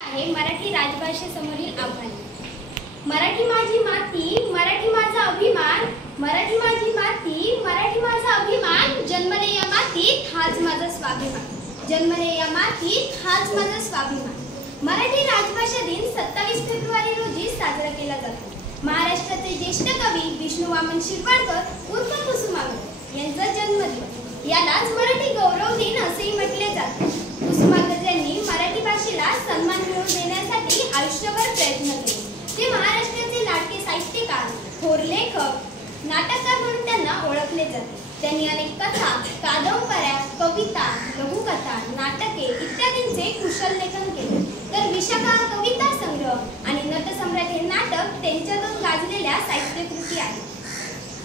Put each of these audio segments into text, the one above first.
आहे मराठी राजभाषेसमोरील आव्हान। मराठी माझी माती, मराठी माझा अभिमान, मराठी माझी माती, मराठी माझा अभिमान, जन्मले या मातीत हाच माझा स्वाभिमान, जन्मले या मातीत हाच माझा स्वाभिमान। मराठी राजभाषा दिन 27 फेब्रुवारी रोजी साजरा केला जातो। महाराष्ट्राचे ज्येष्ठ कवी विष्णू वामन शिरवाडकर उर्फ कुसुमाग्रज यांचा जन्मदिन, यालाच मराठी गौरव दिन असेही म्हटले जाते। कुसुमाग्रज यांनी मराठी भाषेला सन्मान मिळवून देण्यासाठी आयुष्यभर प्रयत्न केले। ते महाराष्ट्राचे लाडके साहित्यकार, थोर लेखक, नाटककार म्हणून त्यांना ओळखले जाते। त्यांनी अनेक कथा, कादंबऱ्या, कविता, लघुकथा, नाटके इत्यादींचे कुशल लेखन केले। तर विशाखा कविता संग्रह आणि नटसम्राट हे नाटक त्यांच्यातून गाजलेल्या साहित्यकृती आहेत।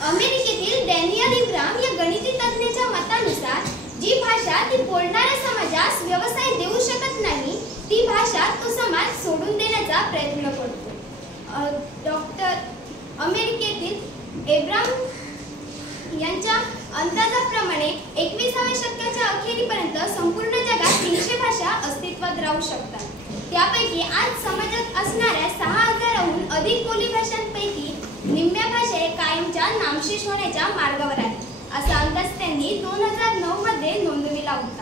अमेरिकेतील डॅनियल इब्राम या गणिती तज्ञाच्या मतानुसार जी भाषा ती बोलणाऱ्या समाजास व्यवसाय देऊ शकत नाही, ती भाषा तो समाज सोडून देण्याचा प्रयत्न करतो। अमेरिकेतील एब्राम यांच्या अंदाजाप्रमाणे 21व्या शतकाच्या अखेरीपर्यंत संपूर्ण जगात 300 भाषा अस्तित्वात राहू शकतात। त्यापैकी आज समाजात असणाऱ्या 6000हून अधिक बोलीभाषांपैकी निम्म्या भाषा कायमच्या नामशेष होण्याच्या मार्गावर आहेत, असा अंदाज त्यांनी 2009 मध्ये नोंदविला होता।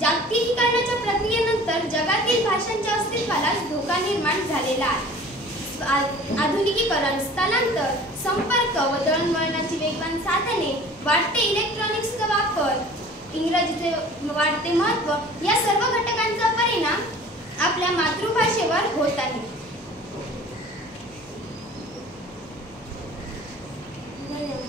जागतिकीकरणाच्या प्रक्रियेनंतर जगातील भाषांच्या अस्तित्वाला धोका निर्माण झालेला आहे। आधुनिकीकरण, स्थलांतर, संपर्क व दळणवळणाची वेगवान साधने, वाढते इलेक्ट्रॉनिक्सचा वापर, इंग्रजीचे वाढते महत्त्व या सर्व घटकांचा परिणाम आपल्या मातृभाषेवर होत आहे। धन्यवाद।